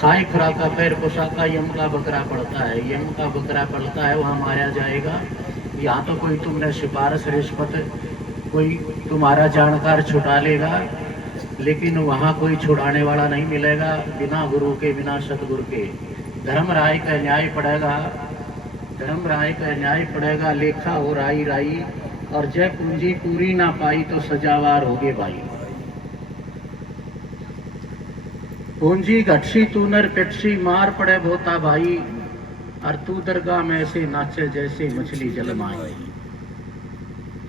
खाए खुराका पैर पोशाका यम का बकरा पड़ता है, यम का बकरा पड़ता है, वहाँ मारा जाएगा। यहाँ तो कोई तुमने सिफारिश रिश्वत कोई तुम्हारा जानकार छुड़ा लेगा, लेकिन वहाँ कोई छुड़ाने वाला नहीं मिलेगा बिना गुरु के, बिना सतगुरु के। धर्म राय का न्याय पड़ेगा, धर्म राय का न्याय पड़ेगा, लेखा हो राई राई, और जय पूंजी पूरी ना पाई तो सजावार होगे भाई। पूंजी घटसी तू नर कटसी, मार पड़े भोता भाई, और तू दरगाह में ऐसे नाचे जैसे मछली जल माई।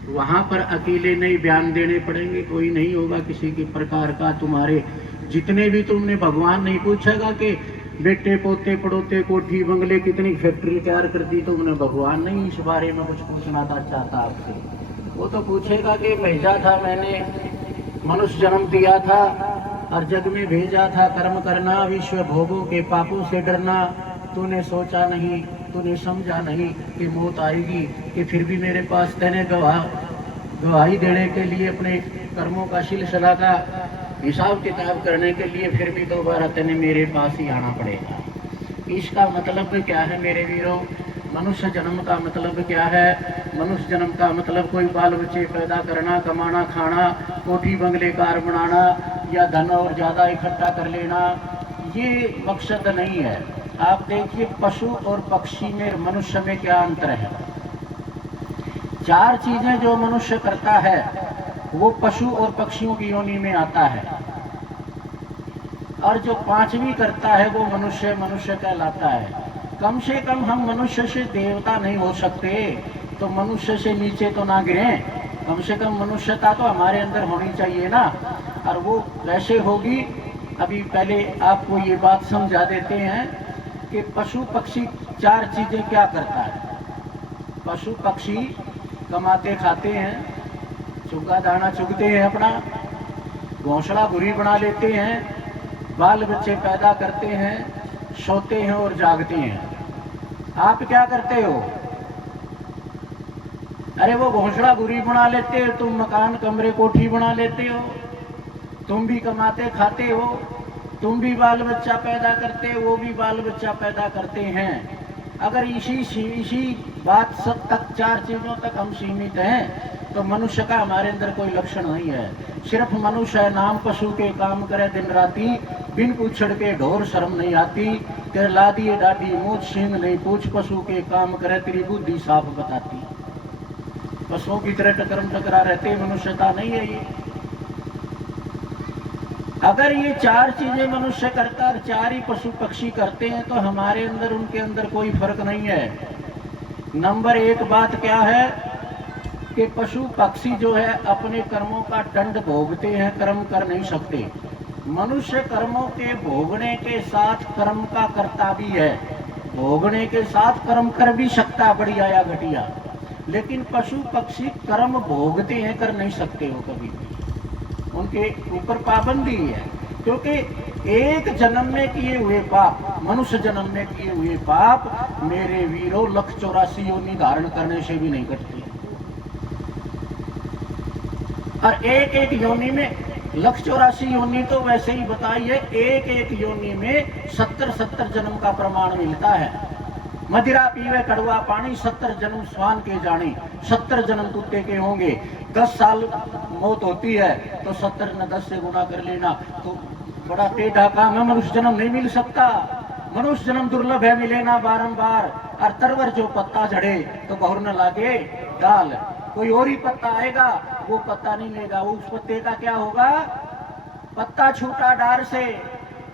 वहां पर अकेले नहीं बयान देने पड़ेंगे, कोई नहीं होगा किसी के प्रकार का। तुम्हारे जितने भी तुमने, भगवान नहीं पूछेगा कि बेटे पोते पड़ोते कोठी बंगले कितनी फैक्ट्री तैयार कर दी तुमने, भगवान नहीं इस बारे में कुछ पूछना था चाहता आपसे। वो तो पूछेगा कि भेजा था मैंने, मनुष्य जन्म दिया था और जग में भेजा था कर्म करना, विश्व भोगों के पापों से डरना। तूने सोचा नहीं, तूने समझा नहीं कि मौत आएगी, कि फिर भी मेरे पास तेने गवाही देने के लिए, अपने कर्मों का सिलसिला का हिसाब किताब करने के लिए फिर भी दोबारा तेने मेरे पास ही आना पड़ेगा। इसका मतलब क्या है मेरे वीरों? मनुष्य जन्म का मतलब क्या है? मनुष्य जन्म का मतलब कोई बाल बच्चे पैदा करना, कमाना, खाना, कोठी बंगले कार बनाना, या धन और ज़्यादा इकट्ठा कर लेना, ये मकसद नहीं है। आप देखिए पशु और पक्षी में, मनुष्य में क्या अंतर है। चार चीजें जो मनुष्य करता है वो पशु और पक्षियों की योनि में आता है, और जो पांचवी करता है वो मनुष्य कहलाता है। कम से कम हम मनुष्य से देवता नहीं हो सकते, तो मनुष्य से नीचे तो ना गिरें, कम से कम मनुष्यता तो हमारे अंदर होनी चाहिए ना। और वो कैसे होगी, अभी पहले आपको ये बात समझा देते हैं कि पशु पक्षी चार चीजें क्या करता है। पशु पक्षी कमाते खाते हैं, चुगा दाना चुगते हैं, अपना घोंसला गुरी बना लेते हैं, बाल बच्चे पैदा करते हैं, सोते हैं और जागते हैं। आप क्या करते हो? अरे वो घोंसला गुरी बना लेते हो, तुम मकान कमरे कोठी बना लेते हो, तुम भी कमाते खाते हो, तुम भी बाल बच्चा पैदा करते हो, वो भी बाल बच्चा पैदा करते हैं। अगर इसी बात सब तक, चार चीजों तक हम सीमित हैं, तो मनुष्य का हमारे अंदर कोई लक्षण नहीं है। सिर्फ मनुष्य है नाम पशु के, काम करे दिन राती, बिन पूछड़ के ढोर शर्म नहीं आती, तेरे ला दिए डाटी मूछ सिंह नहीं पूछ, पशु के काम करे तेरी बुद्धि साफ बताती। पशुओं की तरह टकरम टकरा रहते, मनुष्यता नहीं है ये। अगर ये चार चीजें मनुष्य करता और चार ही पशु पक्षी करते हैं, तो हमारे अंदर उनके अंदर कोई फर्क नहीं है। नंबर एक बात क्या है कि पशु पक्षी जो है अपने कर्मों का दंड भोगते हैं, कर्म कर नहीं सकते। मनुष्य कर्मों के भोगने के साथ कर्म का करता भी है, भोगने के साथ कर्म कर भी सकता, बढ़िया या घटिया। लेकिन पशु पक्षी कर्म भोगते हैं, कर नहीं सकते हो कभी भी, उनके ऊपर पाबंदी है। क्योंकि एक जन्म में किए हुए पाप, मनुष्य जन्म में किए हुए पाप मेरे वीरों 184 योनि धारण करने से भी नहीं कटते। और एक एक योनि में 184 योनि तो वैसे ही बताई है, एक एक योनि में 70 जन्म का प्रमाण मिलता है। मदिरा पीवे कड़वा पानी, 70 जन्म स्वान के जाने, 70 जन्म कुत्ते के होंगे। 10 साल मौत होती है तो 70 न 10 से गुना कर लेना, तो बड़ा टेढ़ा काम है, मनुष्य जन्म नहीं मिल सकता। मनुष्य जन्म दुर्लभ है, मिले ना बारंबार। और तरवर जो पत्ता झड़े तो बहुर न लागे डाल, कोई और ही पत्ता आएगा वो पत्ता नहीं लेगा। उस पत्ते का क्या होगा? पत्ता छूटा डार से,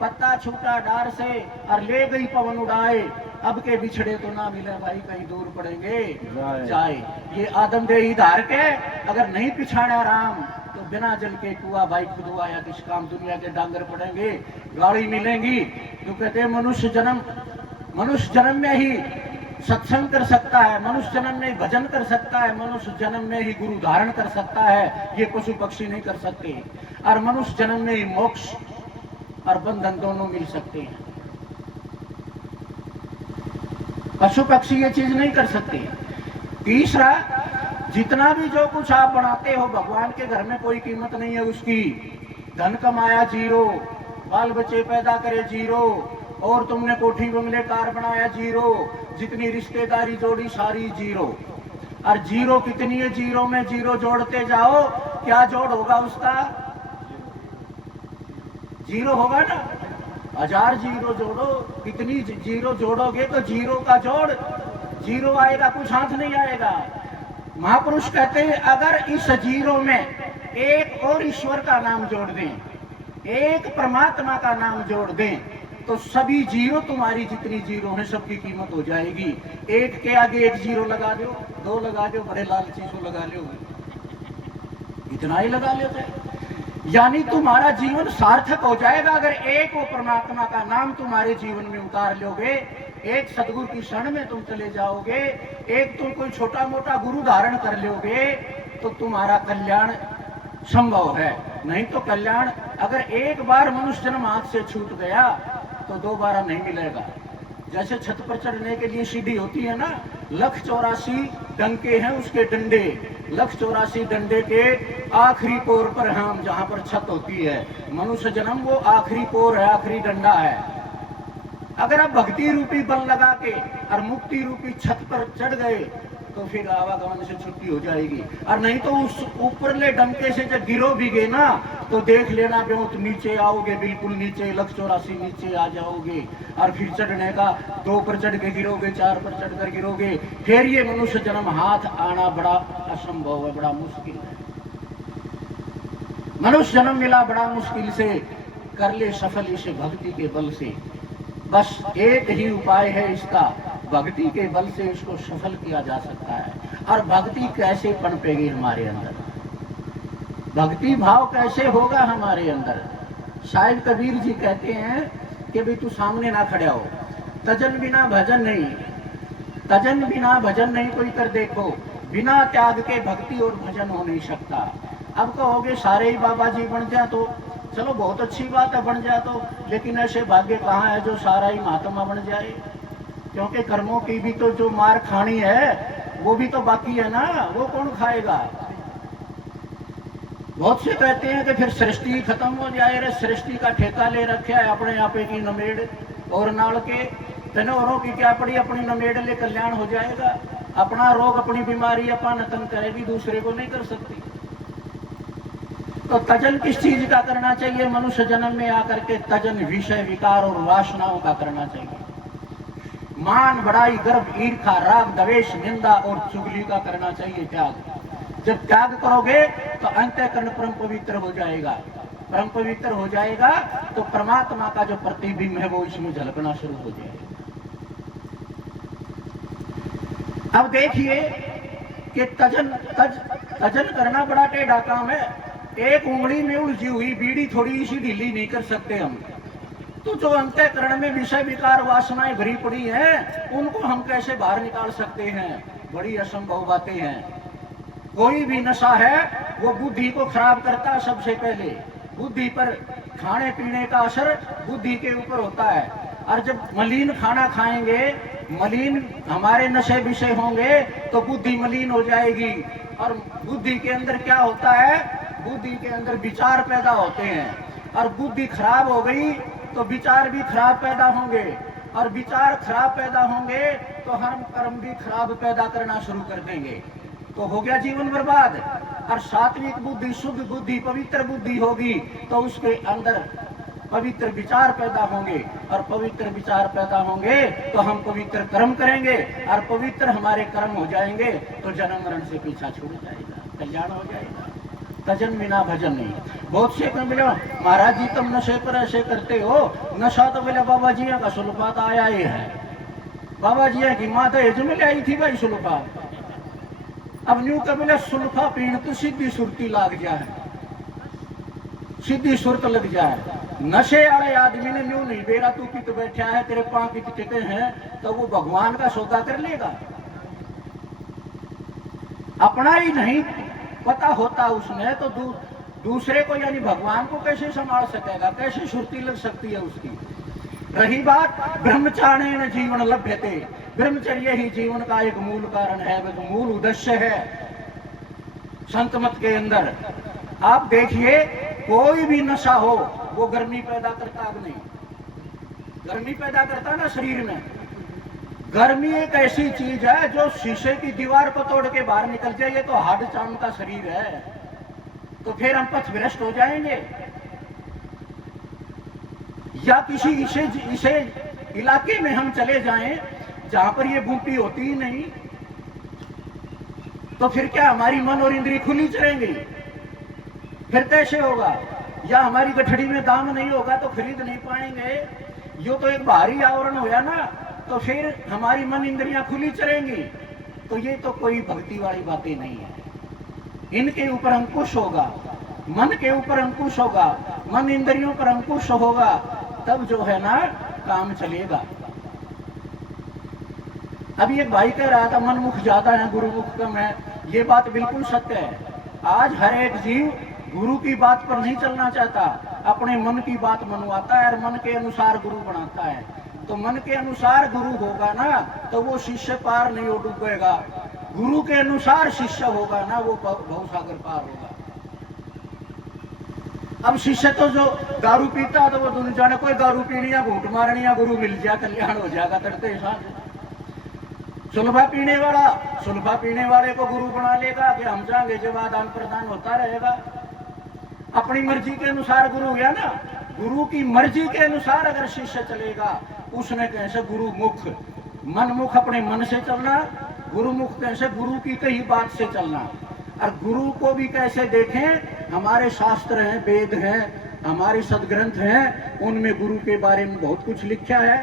पत्ता छूटा डार से और ले गई पवन उड़ाए, अब के बिछड़े तो ना मिले भाई, कहीं दूर पड़ेंगे जाए। ये आदमदेही धार के अगर नहीं पिछाड़ा राम, तो बिना जल के कुआ भाई खुदवाया किस काम, दुनिया के डांगर पड़ेंगे, गाड़ी मिलेंगी। तो कहते हैं मनुष्य जन्म में ही सत्संग कर सकता है, मनुष्य जन्म में ही भजन कर सकता है, मनुष्य जन्म में ही गुरु धारण कर सकता है, ये पशु पक्षी नहीं कर सकते। और मनुष्य जन्म में ही मोक्ष और बंधन दोनों मिल सकते हैं, पशु पक्षी ये चीज नहीं कर सकते। तीसरा, जितना भी जो कुछ आप बनाते हो भगवान के घर में कोई कीमत नहीं है उसकी। धन कमाया जीरो, बाल बच्चे पैदा करे जीरो, और तुमने कोठी बंगले कार बनाया जीरो, जितनी रिश्तेदारी जोड़ी सारी जीरो। और जीरो कितनी है, जीरो में जीरो जोड़ते जाओ, क्या जोड़ होगा उसका, जीरो होगा ना। 1000 जीरो जोड़ो, कितनी जीरो जोड़ोगे तो जीरो का जोड़ जीरो आएगा, कुछ हाथ नहीं आएगा। महापुरुष कहते हैं अगर इस जीरो में एक और ईश्वर का नाम जोड़ दें, एक परमात्मा का नाम जोड़ दें, तो सभी जीरो, तुम्हारी जितनी जीरो है सबकी कीमत हो जाएगी। एक के आगे एक जीरो लगा दो, 2 लगा दो, बड़े लालची से लगा लो, इतना ही लगा लेते, यानी तुम्हारा जीवन सार्थक हो जाएगा अगर एक वो परमात्मा का नाम तुम्हारे जीवन में उतार लोगे। एक सदगुरु की शरण में तुम चले जाओगे, एक तुम कोई छोटा मोटा गुरु धारण कर लोगे, तो तुम्हारा कल्याण संभव है। नहीं तो कल्याण अगर एक बार मनुष्य जन्म हाथ से छूट गया तो दोबारा नहीं मिलेगा। जैसे छत पर चढ़ने के लिए सीढ़ी होती है ना, 184 डंके हैं उसके डंडे, 184 डंडे के आखिरी पोर पर हम जहां पर छत होती है, मनुष्य जन्म वो आखिरी पोर है, आखिरी डंडा है। अगर आप भक्ति रूपी बल लगा के और मुक्ति रूपी छत पर चढ़ गए तो फिर आवागमन से छुट्टी हो जाएगी। और नहीं तो उस ऊपरले डंके से जब गिरो भी गए ना तो देख लेना बहुत नीचे आओगे, बिल्कुल नीचे 184 नीचे आ जाओगे। और फिर चढ़ने का 2 पर चढ़ के गिरोगे, 4 पर चढ़कर गिरोगे, फिर ये मनुष्य जन्म हाथ आना बड़ा असंभव है, बड़ा मुश्किल है। मनुष्य जन्म मिला बड़ा मुश्किल से, कर ले सफल इसे भक्ति के बल से। बस एक ही उपाय है इसका, भक्ति के बल से इसको सफल किया जा सकता है। और भक्ति कैसे पनपेगी हमारे अंदर, भक्ति भाव कैसे होगा हमारे अंदर। शायद कबीर जी कहते हैं कि भाई तू सामने ना खड़े हो, तजन बिना भजन नहीं, तजन बिना भजन नहीं कोई कर देखो, बिना त्याग के भक्ति और भजन हो नहीं सकता। अब कहोगे सारे ही बाबा जी बन जाए तो चलो बहुत अच्छी बात है, बन जाए तो, लेकिन ऐसे भाग्य कहाँ है जो सारा ही महात्मा बन जाए। क्योंकि कर्मों की भी तो जो मार खानी है वो भी तो बाकी है ना, वो कौन खाएगा। बहुत से कहते हैं कि फिर सृष्टि खत्म हो जाए, रे सृष्टि का ठेका ले रखा है अपने आपे की नमेड़ और नाल के तनोरों की क्या पड़ी, अपनी नमेड़ ले कल्याण हो जाएगा। अपना रोग अपनी बीमारी अपन तंग करेगी, दूसरे को नहीं कर सकती। तो तजन किस चीज का करना चाहिए, मनुष्य जन्म में आकर के तजन विषय विकार और वासनाओं का करना चाहिए। मान बढ़ाई गर्व ईर्खा राग द्वेष निंदा और चुगली का करना चाहिए त्याग। जब त्याग करोगे तो अंतःकरण परम पवित्र हो जाएगा, परम पवित्र हो जाएगा तो परमात्मा का जो प्रतिबिंब है वो इसमें झलकना शुरू हो जाएगा। अब देखिए कि तजन करना बड़ा टेढ़ा काम है। एक उंगली में उलझी हुई बीड़ी थोड़ी सी ढीली नहीं कर सकते हम। तो जो अंतःकरण में विषय विकार वासनाएं भरी पड़ी हैं उनको हम कैसे बाहर निकाल सकते हैं, बड़ी असंभव बातें हैं। कोई भी नशा है वो बुद्धि को खराब करता है। सबसे पहले बुद्धि पर खाने पीने का असर बुद्धि के ऊपर होता है। और जब मलिन खाना खाएंगे, मलिन हमारे नशे विषय होंगे तो बुद्धि मलिन हो जाएगी। और बुद्धि के अंदर क्या होता है, बुद्धि के अंदर विचार पैदा होते हैं। और बुद्धि खराब हो गई तो विचार भी खराब पैदा होंगे, और विचार खराब पैदा होंगे तो हम कर्म भी खराब पैदा करना शुरू कर देंगे, तो हो गया जीवन बर्बाद। और सात्विक बुद्धि, शुद्ध बुद्धि, पवित्र बुद्धि होगी तो उसके अंदर पवित्र विचार पैदा होंगे, और पवित्र विचार पैदा होंगे तो हम पवित्र कर्म करेंगे, और पवित्र हमारे कर्म हो जाएंगे तो जन्म मरण से पीछा छूट जाएगा, कल्याण हो जाएगा। तजन बिना भजन नहीं। बहुत से मिले महाराज जी तुम नशे पर ऐसे करते हो, नशा तो बोले बाबा जी का सुल्फात आया ही है, बाबा जी की माँ दहेज में आई थी भाई सुल्फा। अब न्यू का बोले सुल्फा पीण तो सीधी सुरती लाग जाए, सीधी सुरत लग जाए। नशे वाले आदमी ने न्यू नहीं बेरा तू पित बैठा है, तेरे पांव की टिके हैं, तो वो भगवान का सौदा कर लेगा। अपना ही नहीं पता होता उसने तो दूसरे को यानी भगवान को कैसे संभाल सकेगा, कैसे सुरती लग सकती है उसकी। रही बात ब्रह्मचार्य जीवन लभ्यते, ब्रह्मचर्य ही जीवन का एक मूल कारण है, एक मूल उद्देश्य है संत मत के अंदर। आप देखिए कोई भी नशा हो वो गर्मी पैदा करता नहीं, गर्मी पैदा करता है ना शरीर में। गर्मी एक ऐसी चीज है जो शीशे की दीवार को तोड़ के बाहर निकल जाए। ये तो हार्ड चांद का शरीर है, तो फिर हम पथभ्रष्ट हो जाएंगे। या किसी इसे इलाके में हम चले जाएं जहां पर ये बूटी होती ही नहीं, तो फिर क्या हमारी मन और इंद्री खुली चलेंगी? फिर कैसे होगा? या हमारी गठड़ी में दाम नहीं होगा तो खरीद नहीं पाएंगे। यो तो एक बाहरी आवरण होया ना, तो फिर हमारी मन इंद्रियां खुली चलेंगी। तो ये तो कोई भक्ति वाली बातें नहीं है। इनके ऊपर अंकुश होगा, मन के ऊपर अंकुश होगा, मन इंद्रियों पर अंकुश होगा, तब जो है ना काम चलेगा। अभी एक भाई कह रहा था मनमुख ज्यादा है गुरुमुख कम है। ये बात बिल्कुल सत्य है। आज हर एक जीव गुरु की बात पर नहीं चलना चाहता, अपने मन की बात मनवाता है और मन के अनुसार गुरु बनाता है। तो मन के अनुसार गुरु होगा ना तो वो शिष्य पार नहीं हो डूबेगा। गुरु के अनुसार शिष्य होगा ना वो भवसागर पार होगा। अब शिष्य तो जो दारू पीता तो वो दुनिया जाने कोई दारू पीनी या घूट मारनी या गुरु मिल जाए कल्याण हो जाएगा तड़ते सांझ। सुलभा पीने वाले को गुरु बना लेगा कि हम जाएंगे जब आदान प्रदान होता रहेगा। अपनी मर्जी के अनुसार गुरु है ना, गुरु की मर्जी के अनुसार अगर शिष्य चलेगा उसने कैसे गुरु मुख, मन मुख अपने मन से चलना, गुरु मुख कैसे गुरु की कही बात से चलना। और गुरु को भी कैसे देखें, हमारे शास्त्र हैं, वेद हैं, हमारे सदग्रंथ हैं, उनमें गुरु के बारे में बहुत कुछ लिखा है।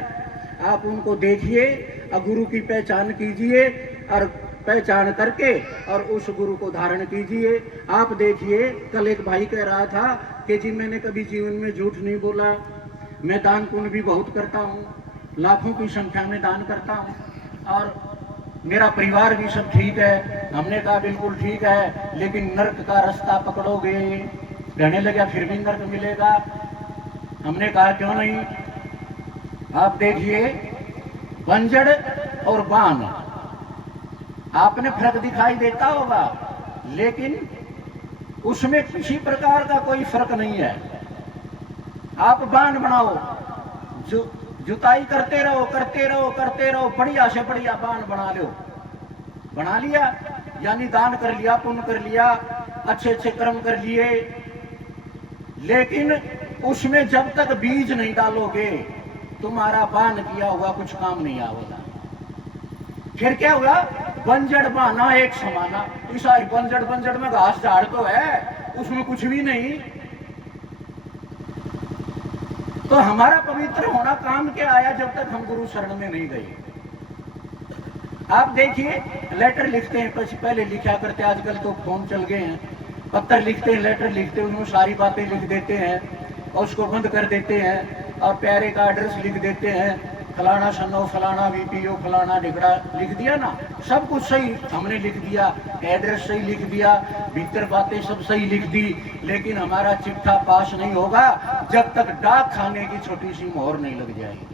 आप उनको देखिए और गुरु की पहचान कीजिए और पहचान करके और उस गुरु को धारण कीजिए। आप देखिए कल एक भाई कह रहा था कि जी मैंने कभी जीवन में झूठ नहीं बोला, मैं दान पुण्य भी बहुत करता हूँ, लाखों की संख्या में दान करता हूँ और मेरा परिवार भी सब ठीक है। हमने कहा बिल्कुल ठीक है, लेकिन नर्क का रास्ता पकड़ोगे, कहने लगा फिर भी नर्क मिलेगा। हमने कहा क्यों नहीं। आप देखिए बंजड़ और बान, आपने फर्क दिखाई देता होगा, लेकिन उसमें किसी प्रकार का कोई फर्क नहीं है। आप बान बनाओ, जुताई करते रहो करते रहो करते रहो, बढ़िया से बढ़िया बान बना लो। बना लिया यानी दान कर लिया, पुण्य कर लिया, अच्छे अच्छे कर्म कर लिए, लेकिन उसमें जब तक बीज नहीं डालोगे तुम्हारा बान किया हुआ कुछ काम नहीं आएगा। फिर क्या हुआ, बंजड़ बाना एक समाना। ऐसा बंजड़ में घास झाड़ तो है, उसमें कुछ भी नहीं। तो हमारा पवित्र होना काम क्या आया जब तक हम गुरु शरण में नहीं गए। आप देखिए लेटर लिखते हैं, पहले लिखा करते, आजकल तो फोन चल गए हैं, पत्र लिखते हैं, लेटर लिखते हैं, उसमें सारी बातें लिख देते हैं और उसको बंद कर देते हैं और प्यारे का एड्रेस लिख देते हैं, फलाना सन्नो, फलाना वीपीओ, फलाना डिगड़ा लिख दिया ना, सब कुछ सही हमने लिख दिया, एड्रेस सही लिख दिया, भीतर बातें सब सही लिख दी, लेकिन हमारा चिट्ठा पास नहीं होगा जब तक डाक खाने की छोटी सी मोहर नहीं लग जाएगी।